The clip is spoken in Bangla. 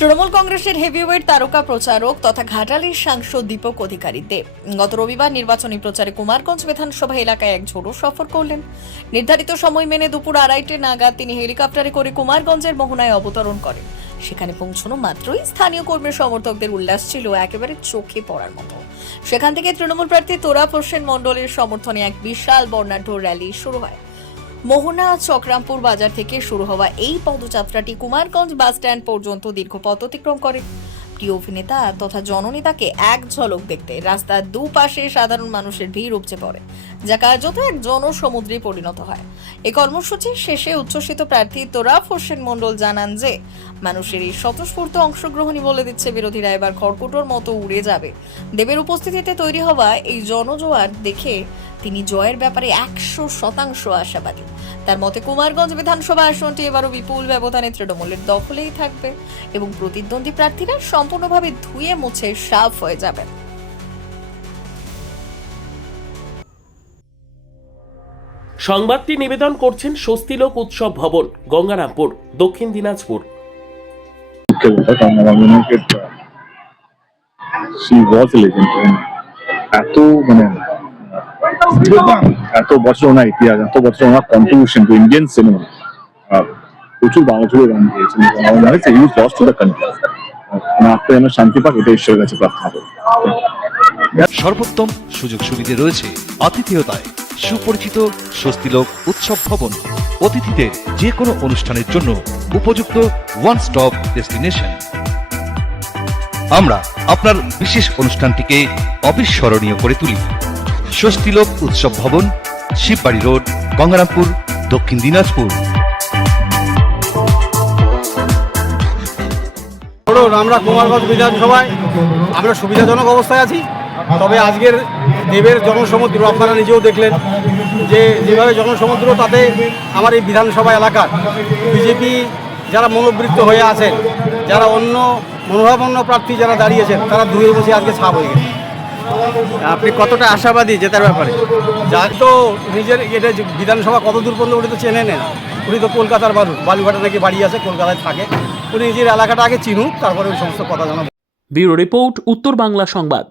তৃণমূল কংগ্রেসের হেভিওয়েট তারকা প্রচারক তথা ঘাটালের সাংসদ দীপক অধিকারী দেব গত রবিবার নির্বাচনী প্রচারে কুমারগঞ্জ বিধানসভা এলাকায় এক ঝোড়ো সফর করলেন। নির্ধারিত সময় মেনে দুপুর 2:30 নাগাদ তিনি হেলিকপ্টারে করে কুমারগঞ্জের মোহনায় অবতরণ করেন। সেখানে পৌঁছানো মাত্রই স্থানীয় কর্মী সমর্থকদের উল্লাস ছিল একেবারে চোখে পড়ার মতো। সেখান থেকে তৃণমূল প্রার্থী তোরাব হোসেন মণ্ডলের সমর্থনে এক বিশাল বর্ণাঢ্য র্যালি শুরু হয়। মোহনা চক্রামপুর বাজার থেকে শুরু হওয়া এই পদযাত্রাটি কুমারগঞ্জ বাস স্ট্যান্ড পর্যন্ত দীর্ঘ পথ অতিক্রম করে। প্রিয় অভিনেতা তথা জননেতাকে এক ঝলক দেখতে রাস্তার দুপাশে সাধারণ মানুষের ভিড় উপচে পড়ে, যা কার্যত এক জনসমুদ্রে পরিণত হয়। এই কর্মসূচির শেষে উচ্ছ্বসিত প্রার্থী তোরাব হোসেন মণ্ডল জানান যে মানুষের এই স্বতঃস্ফূর্ত অংশগ্রহণই বলে দিচ্ছে বিরোধীরা এবার খড়কুটোর মতো উড়ে যাবে। দেবের উপস্থিতিতে তৈরি হওয়া এই জনজোয়ার দেখে তিনি জয়ের ব্যাপারে 100% আশাবাদী। তার মতে কুমারগঞ্জ বিধানসভা আসনটি এবারও বিপুল ব্যবধানে তৃণমূলের দখলেই থাকবে এবং প্রতিদ্বন্দ্বী প্রার্থীরা সম্পূর্ণভাবে ধুয়ে মুছে সাফ হয়ে যাবেন। সংবাদটি নিবেদন করছেন স্বস্তিলোক উৎসব ভবন, গঙ্গারামপুর, দক্ষিণ দিনাজপুর। এত বছর ওনার ইতিহাস, এত বছর ওনার কন্ট্রিবিউশন টু ইন্ডিয়ান সিনেমা, প্রচুর বাংলা জুড়ে গান দিয়েছেন। আমার মনে হচ্ছে use lost to the country. আত্মা যেন শান্তি পাক, এটা ঈশ্বরের কাছে প্রার্থনা করি। সর্বোত্তম সুযোগ সুবিধে রয়েছে আতিথেয়তায়। সুপরিচিত স্বস্তিলোক উৎসব ভবন অতিথিদের যে কোনো অনুষ্ঠানের জন্য উপযুক্ত ওয়ান স্টপ ডেস্টিনেশন। আমরা আপনার বিশেষ অনুষ্ঠানটিকে অবিস্মরণীয় করে তুলি। স্বস্তিলোক উৎসব ভবন, শিববাড়ি রোড, গঙ্গারামপুর, দক্ষিণ দিনাজপুর। আমরা কুমারগঞ্জ বিধানসভায় আমরা সুবিধাজনক অবস্থায় আছি। তবে আজকের দেবের জনসমুদ্র আপনারা নিজেও দেখলেন যে যেভাবে জনসমুদ্র, তাতে আমার এই বিধানসভা এলাকার বিজেপি যারা মনোবৃত্ত হয়ে আছেন, যারা অন্য মনোভাবাপন্ন প্রার্থী যারা দাঁড়িয়েছেন, তারা ধুয়ে মুছে আজকে ছাপ হয়ে গেছে। আপনি কতটা আশাবাদী জেতার ব্যাপারে? যার তো নিজের এটা বিধানসভা কত দূর পর্যন্ত উনি তো চেনে নেন। উনি তো কলকাতার মানুষ, বালুঘাটে নাকি বাড়ি আছে, কলকাতায় থাকে। উনি নিজের এলাকাটা আগে চিনুক, তারপরে ওই সমস্ত কথা জানাবেন। ব্যুরো রিপোর্ট, উত্তর বাংলা সংবাদ।